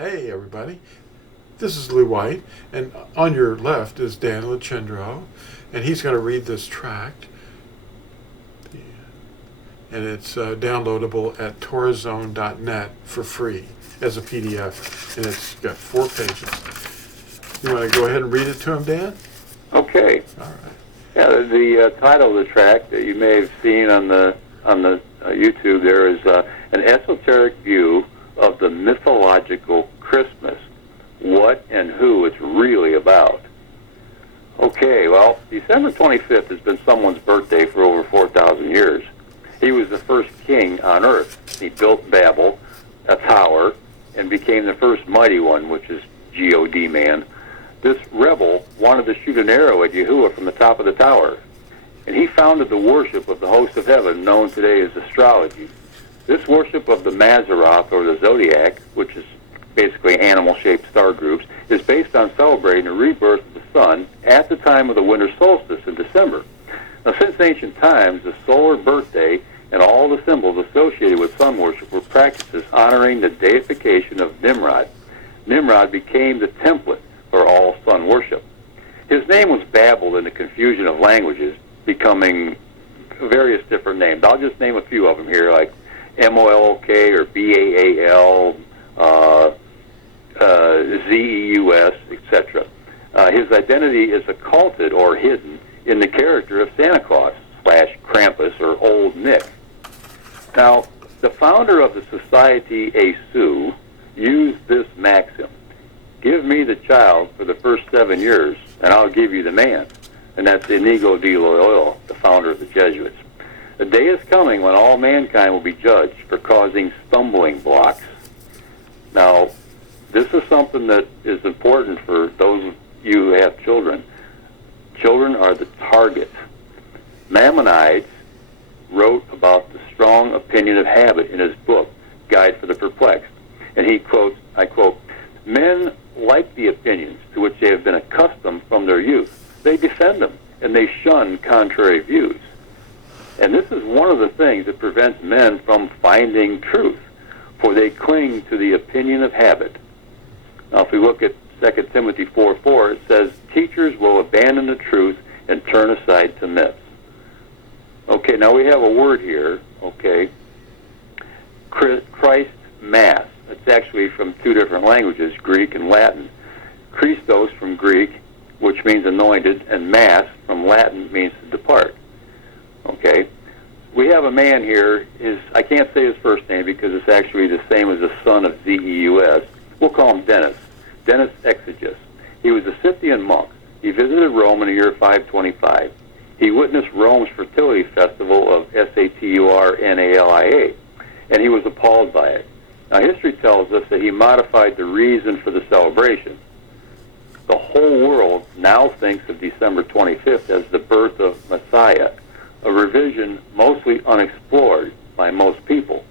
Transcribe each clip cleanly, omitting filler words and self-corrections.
Hey everybody, this is Lew White, and on your left is Dan Lachendro, and he's going to read this tract, and it's downloadable at torazone.net for free as a PDF, and it's got 4 pages. You want to go ahead and read it to him, Dan? Okay. All right. Yeah, the title of the tract that you may have seen on the YouTube there is an esoteric view of the mythological Christmas, what and who it's really about. Okay, well, December 25th has been someone's birthday for over 4,000 years. He was the first king on earth. He built Babel, a tower, and became the first mighty one, which is G-O-D man. This rebel wanted to shoot an arrow at Yahuwah from the top of the tower, and he founded the worship of the host of heaven, known today as astrology. This worship of the Mazzaroth, or the zodiac, which is basically animal-shaped star groups, is based on celebrating the rebirth of the sun at the time of the winter solstice in December. Now, since ancient times, the solar birthday and all the symbols associated with sun worship were practices honoring the deification of Nimrod. Nimrod became the template for all sun worship. His name was babbled in the confusion of languages, becoming various different names. I'll just name a few of them here, like M-O-L-K or B-A-A-L, Z-E-U-S, etc. His identity is occulted or hidden in the character of Santa Claus / Krampus or Old Nick. Now, the founder of the society, Asu, used this maxim: give me the child for the first 7 years, and I'll give you the man. And that's Inigo de Loyola, the founder of the Jesuits. The day is coming when all mankind will be judged for causing stumbling blocks. Now, this is something that is important for those of you who have children. Children are the target. Maimonides wrote about the strong opinion of habit in his book, Guide for the Perplexed. And he quotes, I quote, "Men like the opinions to which they have been accustomed from their youth. They defend them, and they shun contrary views." And this is one of the things that prevents men from finding truth, for they cling to the opinion of habit. Now, if we look at 2 Timothy 4:4, it says, "Teachers will abandon the truth and turn aside to myths." Okay, now we have a word here, okay, Christ Mass. It's actually from 2 different languages, Greek and Latin. Christos from Greek, which means anointed, and Mass from Latin means to depart. Okay, we have a man here. I can't say his first name because it's actually the same as the son of Zeus. We'll call him Dennis. Dennis Exegus. He was a Scythian monk. He visited Rome in the year 525. He witnessed Rome's fertility festival of Saturnalia, and he was appalled by it. Now, history tells us that he modified the reason for the celebration. The whole world now thinks of December 25th as the birth of Messiah, a revision mostly unexplored by most people.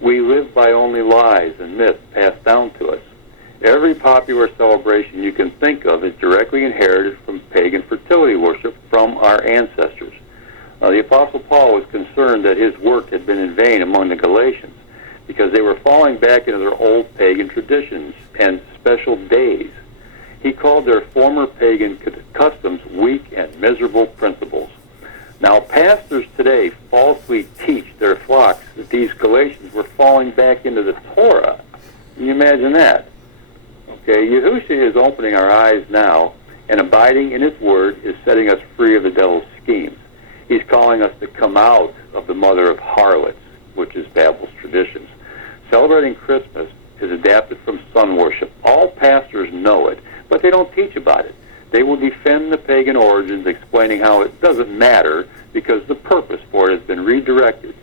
We live by only lies and myths passed down to us. Every popular celebration you can think of is directly inherited from pagan fertility worship from our ancestors. The Apostle Paul was concerned that his work had been in vain among the Galatians because they were falling back into their old pagan traditions and special days. He called their former pagan customs weak and miserable principles. Now, pastors today falsely teach their flocks that these Galatians were falling back into the Torah. Can you imagine that? Okay, Yahushua is opening our eyes now, and abiding in his word is setting us free of the devil's schemes. He's calling us to come out of the mother of harlots, which is Babel's traditions. Celebrating Christmas is adapted from sun worship. All pastors know it, but they don't teach about it. They will defend the pagan origins, explaining how it doesn't matter because the purpose for it has been redirected.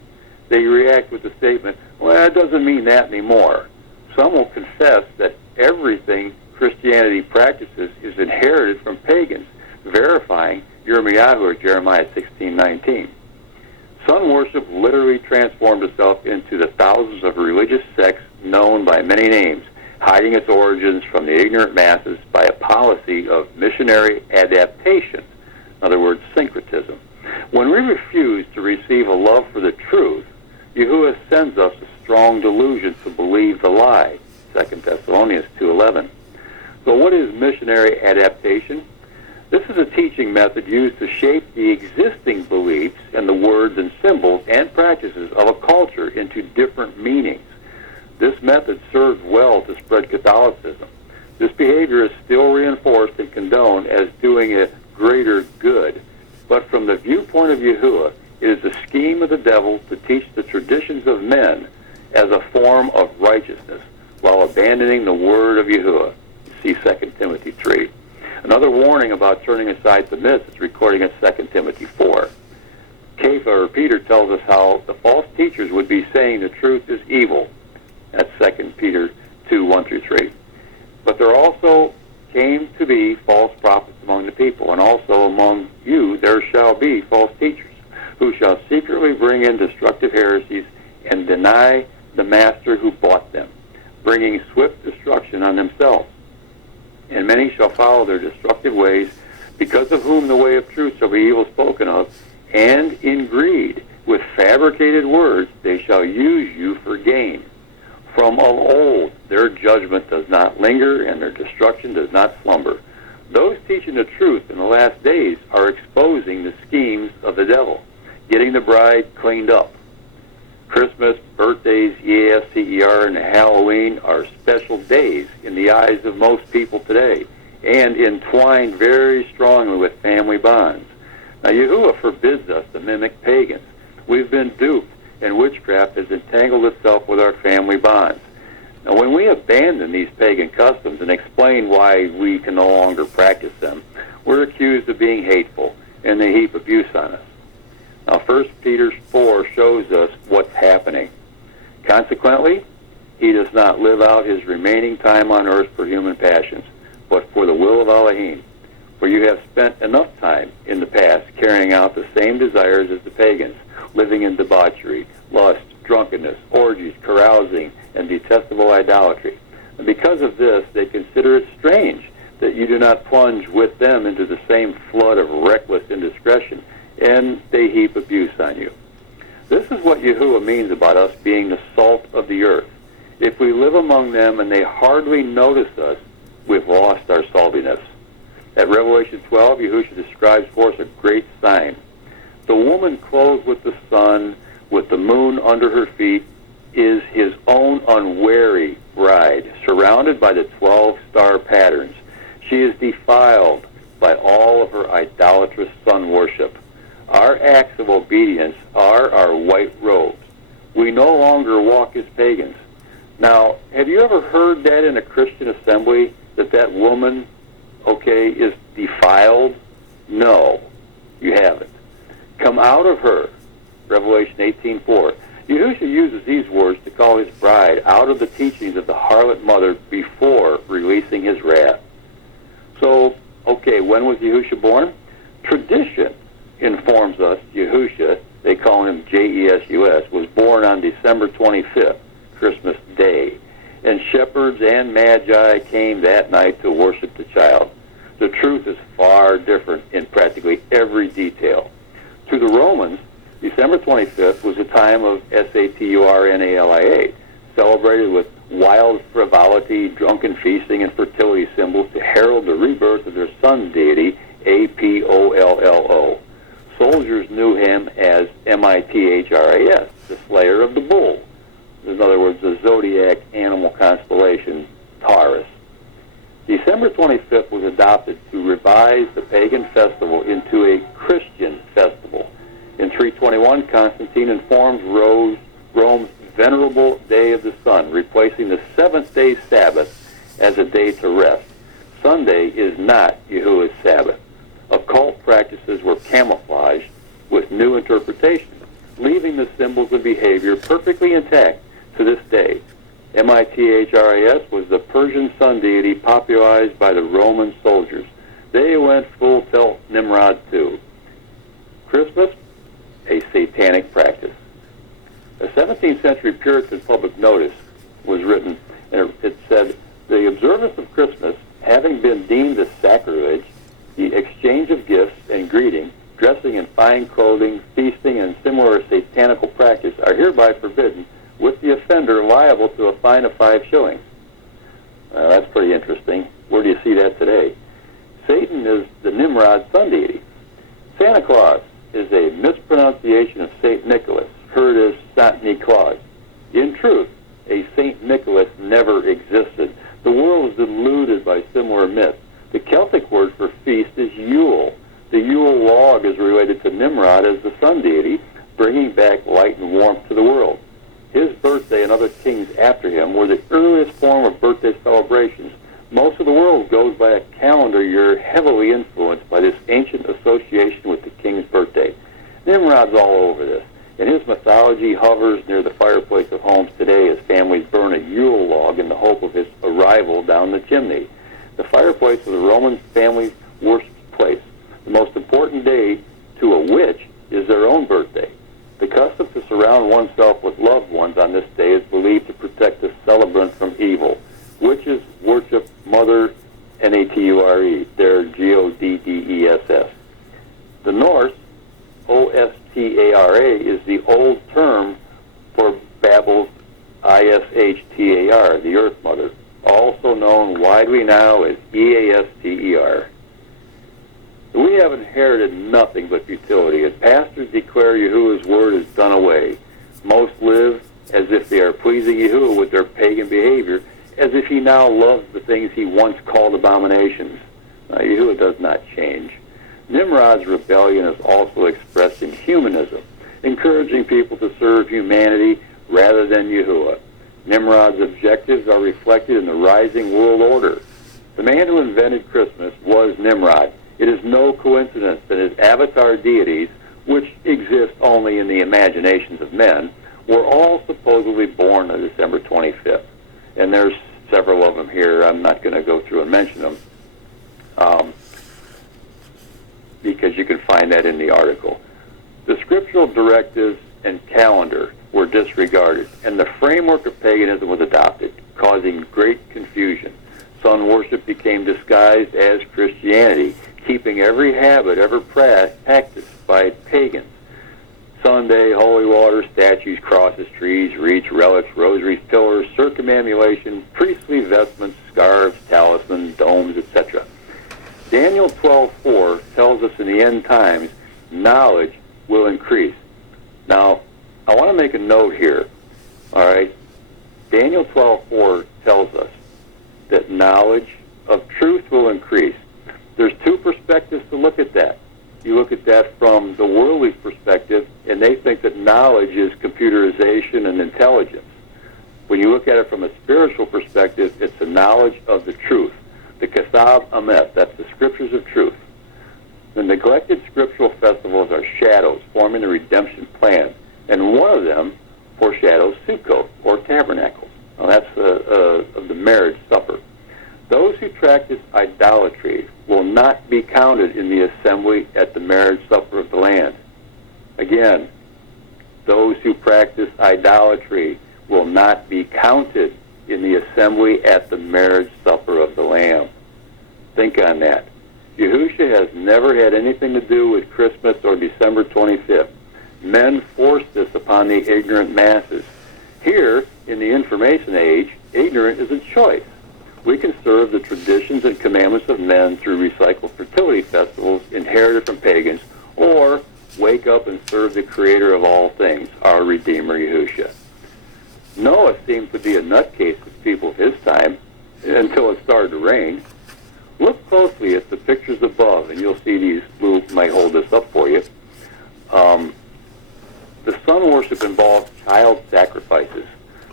They react with the statement, well, it doesn't mean that anymore. Some will confess that everything Christianity practices is inherited from pagans, verifying Yirmiyahu or Jeremiah 16:19. Sun worship literally transformed itself into the thousands of religious sects known by many names, hiding its origins from the ignorant masses by a policy of missionary adaptation, in other words, syncretism. When we refuse to receive a love for the truth, Yahuwah sends us a strong delusion to believe the lie. 2 Thessalonians 2:11. So what is missionary adaptation? This is a teaching method used to shape the existing beliefs and the words and symbols and practices of a culture into different meanings. This method served well to spread Catholicism. This behavior is still reinforced and condoned as doing a greater good. But from the viewpoint of Yahuwah, it is a scheme of the devil to teach the traditions of men as a form of righteousness while abandoning the word of Yahuwah. See 2 Timothy 3. Another warning about turning aside the myths is recorded in 2 Timothy 4. Kepha, or Peter, tells us how the false teachers would be saying the truth is evil. That's 2 Peter 2, 1 through 3. But there also came to be false prophets among the people, and also among you there shall be false teachers, who shall secretly bring in destructive heresies and deny the master who bought them, bringing swift destruction on themselves. And many shall follow their destructive ways, because of whom the way of truth shall be evil spoken of, and in greed, with fabricated words, they shall use you for gain. From of old, their judgment does not linger, and their destruction does not slumber. Those teaching the truth in the last days are exposing the schemes of the devil, getting the bride cleaned up. Christmas, birthdays, EASCER, and Halloween are special days in the eyes of most people today, and entwined very strongly with family bonds. Now, Yahuwah forbids us to mimic pagans. We've been duped, and witchcraft has entangled itself with our family bonds. Now, when we abandon these pagan customs and explain why we can no longer practice them, we're accused of being hateful, and they heap abuse on us. Now, 1 Peter 4 shows us what's happening. Consequently, he does not live out his remaining time on earth for human passions, but for the will of Elohim. For you have spent enough time in the past carrying out the same desires as the pagans, living in debauchery, lust, drunkenness, orgies, carousing, and detestable idolatry. And because of this, they consider it strange that you do not plunge with them into the same flood of reckless indiscretion, and they heap abuse on you. This is what Yahuwah means about us being the salt of the earth. If we live among them and they hardly notice us, we've lost our saltiness. At Revelation 12, Yahushua describes for us a great sign. The woman clothed with the sun, with the moon under her feet, is his own unwary bride, surrounded by the 12 star patterns. She is defiled by all of her idolatrous sun worship. Our acts of obedience are our white robes. We no longer walk as pagans. Now, have you ever heard that in a Christian assembly, that woman, is defiled? No, you haven't. Come out of her, Revelation 18:4. Yahushua uses these words to call his bride out of the teachings of the harlot mother before releasing his wrath. So, when was Yahushua born? Tradition informs us Yahushua, they call him Jesus, was born on December 25th, Christmas Day, and shepherds and magi came that night to worship the child. The truth is far different in practically every detail. To the Romans, December 25th was a time of Saturnalia, celebrated with wild frivolity, drunken feasting, and fertility symbols to herald the rebirth of their sun deity, Apollo. Soldiers knew him as Mithras, the slayer of the bull. In other words, the zodiac animal constellation, Taurus. December 25th was adopted to revise the pagan festival into a Christian festival. In 321, Constantine informed Rome's venerable day of the sun, replacing the seventh-day Sabbath as a day to rest. Sunday is not Yahuwah's Sabbath. Occult practices were camouflaged with new interpretations, leaving the symbols and behavior perfectly intact to this day. Mithras was the Persian sun deity popularized by the Roman soldiers. They went full tilt Nimrod too. Christmas, a satanic practice. A 17th century Puritan public notice was written, and it said, the observance of Christmas, having been deemed a sacrilege, the exchange of gifts and greeting, dressing in fine clothing, feasting, and similar satanical practice are hereby forbidden, with the offender liable to a fine of 5 shillings. That's pretty interesting. Where do you see that today? Satan is the Nimrod sun deity. Santa Claus is a mispronunciation of St. Nicholas, heard as Saint Nicolas. In truth, a St. Nicholas never existed. The world is deluded by similar myths. The Celtic word for feast is Yule. The Yule log is related to Nimrod as the sun deity, bringing back light and warmth to the world. His birthday and other kings after him were the earliest form of birthday celebrations. Most of the world goes by a calendar year heavily influenced by this ancient association with the king's birthday. Nimrod's all over this, and his mythology hovers near the fireplace of homes today as families burn a Yule log in the hope of his arrival down the chimney. The fireplace was the Roman family's worship place. The most important day to a witch is their own birthday. The custom to surround oneself with loved ones on this day is believed to protect the celebrant from evil. Witches worship Mother Nature, their Goddess. The Norse, Ostara, is the old term for Babel's Ishtar, the Earth Mother, also known widely now as Easter. We have inherited nothing but futility, and pastors declare Yahuwah's word is done away. Most live as if they are pleasing Yahuwah with their pagan behavior, as if he now loves the things he once called abominations. Now, Yahuwah does not change. Nimrod's rebellion is also expressed in humanism, encouraging people to serve humanity rather than Yahuwah. Nimrod's objectives are reflected in the rising world order. The man who invented Christmas was Nimrod. It is no coincidence that his avatar deities, which exist only in the imaginations of men, were all supposedly born on December 25th. And there's several of them here. I'm not going to go through and mention them because you can find that in the article. The scriptural directives and calendar were disregarded, and the framework of paganism was adopted, causing great confusion. Sun worship became disguised as Christianity, keeping every habit ever practiced by pagans. Sunday, holy water, statues, crosses, trees, wreaths, relics, rosaries, pillars, circumambulation, priestly vestments, scarves, talismans, domes, etc. Daniel 12:4 tells us in the end times, knowledge will increase. Now, I want to make a note here, all right? Daniel 12:4 tells us that knowledge of truth will increase. There's two perspectives to look at that. You look at that from the worldly perspective, and they think that knowledge is computerization and intelligence. When you look at it from a spiritual perspective, it's the knowledge of the truth. The Kesab Amet, that's the scriptures of truth. The neglected scriptural festivals are shadows forming the redemption plan, and one of them foreshadows Sukkot, or tabernacles. Now that's of the marriage supper. Those who practice idolatry will not be counted in the assembly at the marriage supper of the land. Again, those who practice idolatry will not be counted in the assembly at the marriage supper of the Lamb. Think on that. Yahusha has never had anything to do with Christmas or December 25th. Men forced this upon the ignorant masses. Here, in the information age, ignorant is a choice. We can serve the traditions and commandments of men through recycled fertility festivals inherited from pagans, or wake up and serve the Creator of all things, our Redeemer Yahusha. Noah seemed to be a nutcase with people of his time until it started to rain. Look closely at the pictures above, and you'll see these. Lou might hold this up for you. The sun worship involves child sacrifices.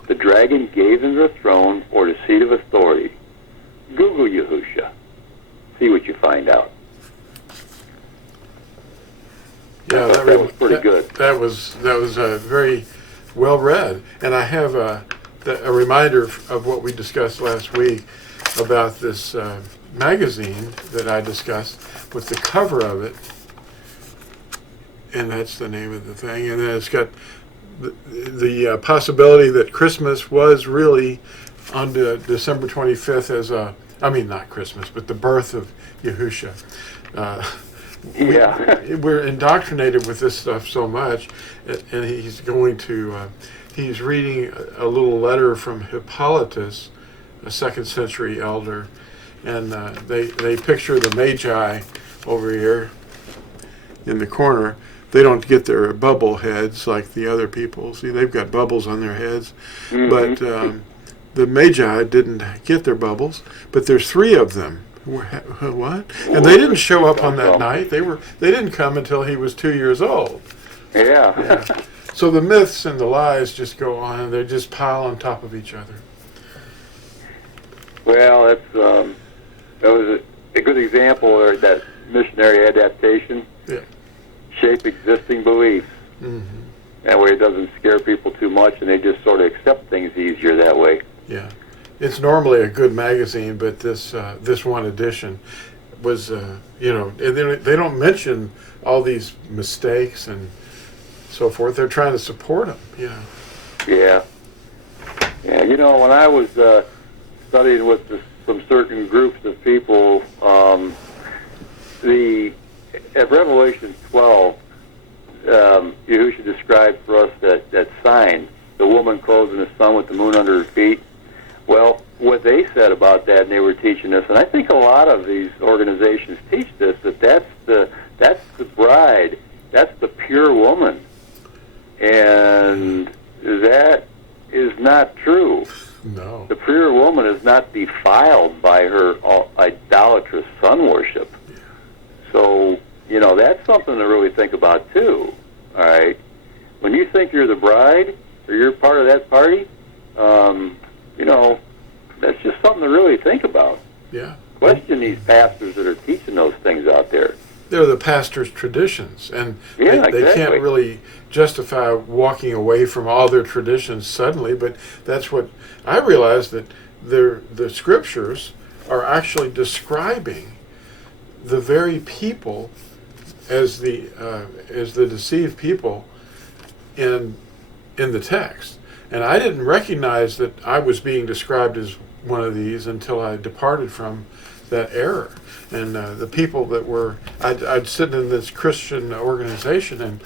The dragon gave him the throne or the seat of authority. Google Yahusha. See what you find out. Yeah, that was pretty good. That was very well read, and I have a reminder of what we discussed last week about this magazine that I discussed with the cover of it, and that's the name of the thing, and then it's got the possibility that Christmas was really on December 25th as not Christmas, but the birth of Yahusha. We're indoctrinated with this stuff so much, and he's reading a little letter from Hippolytus a second century elder, and they picture the Magi over here in the corner. They don't get their bubble heads like the other people. See, they've got bubbles on their heads, but the Magi didn't get their bubbles. But there's 3 of them. What? And they didn't show up on that night. They didn't come until he was 2 years old. Yeah. So the myths and the lies just go on, and they just pile on top of each other. Well, that was a good example of that missionary adaptation. Yeah. Shape existing beliefs. Mm-hmm. That way it doesn't scare people too much, and they just sort of accept things easier that way. Yeah. It's normally a good magazine, but this one edition was, they don't mention all these mistakes and so forth. They're trying to support them, Yeah. Yeah, when I was studying with some certain groups of people, at Revelation 12, Yahushua described for us that sign, the woman clothed in the sun with the moon under her feet. Well, what they said about that, and they were teaching us, and I think a lot of these organizations teach this, that's the bride, that's the pure woman, and that is not true. No. The pure woman is not defiled by her idolatrous sun worship. Yeah. So, that's something to really think about too. All right, when you think you're the bride or you're part of that party, that's just something to really think about. Yeah. Question these pastors that are teaching those things out there. They're the pastor's traditions, and yeah, they can't really justify walking away from all their traditions suddenly, but that's what I realized, that the scriptures are actually describing the very people as the deceived people in the text. And I didn't recognize that I was being described as one of these until I departed from that error. And the people that were, I'd sit in this Christian organization, and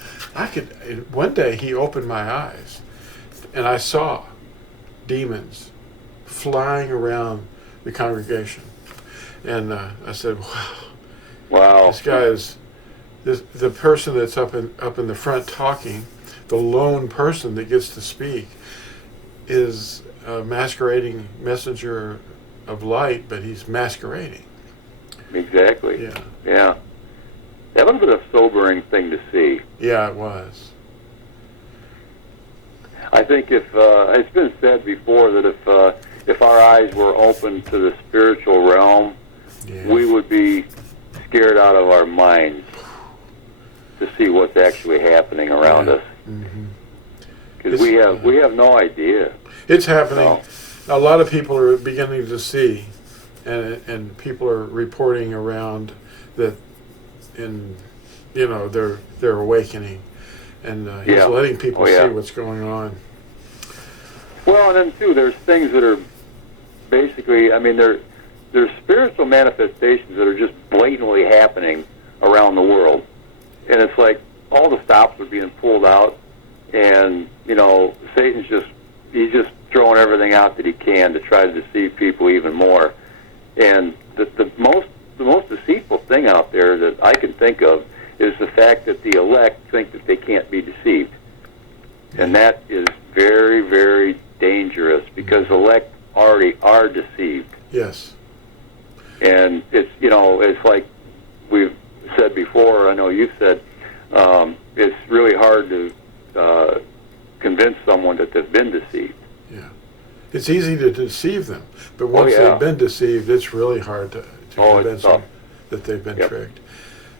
one day he opened my eyes, and I saw demons flying around the congregation. And I said, wow, this guy is, the person that's up in the front talking, the lone person that gets to speak, is a masquerading messenger of light, but he's masquerading. Exactly. Yeah. Yeah. That would have been a sobering thing to see. Yeah, it was. I think if it's been said before that if our eyes were open to the spiritual realm, we would be scared out of our minds to see what's actually happening around us. Because we have no idea. It's happening. No. A lot of people are beginning to see, and people are reporting around that they're awakening, and he's letting people see what's going on. Well, and then too, there's things that are basically, there's spiritual manifestations that are just blatantly happening around the world, and it's like all the stops are being pulled out, and Satan's he's just throwing everything out that he can to try to deceive people even more. And the most deceitful thing out there that I can think of is the fact that the elect think that they can't be deceived, and that is very, very dangerous, because elect already are deceived. Yes. And it's like we've said before. I know you've said it's really hard to convince someone that they've been deceived. Yeah. It's easy to deceive them, but once they've been deceived, it's really hard to convince them that they've been tricked.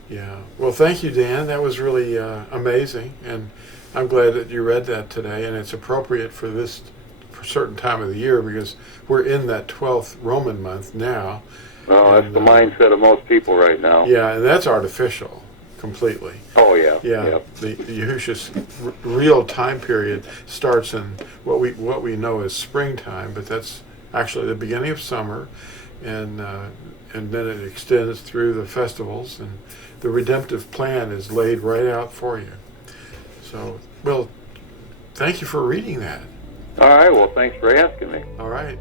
Yeah. Well, thank you, Dan. That was really amazing, and I'm glad that you read that today, and it's appropriate for this certain time of the year, because we're in that 12th Roman month now. Well, that's the mindset of most people right now. Yeah, and that's artificial completely. Oh, yeah. Yeah. Yep. The Yahushua's real time period starts in what we know as springtime, but that's actually the beginning of summer, and then it extends through the festivals, and the redemptive plan is laid right out for you. So, well, thank you for reading that. All right. Well, thanks for asking me. All right.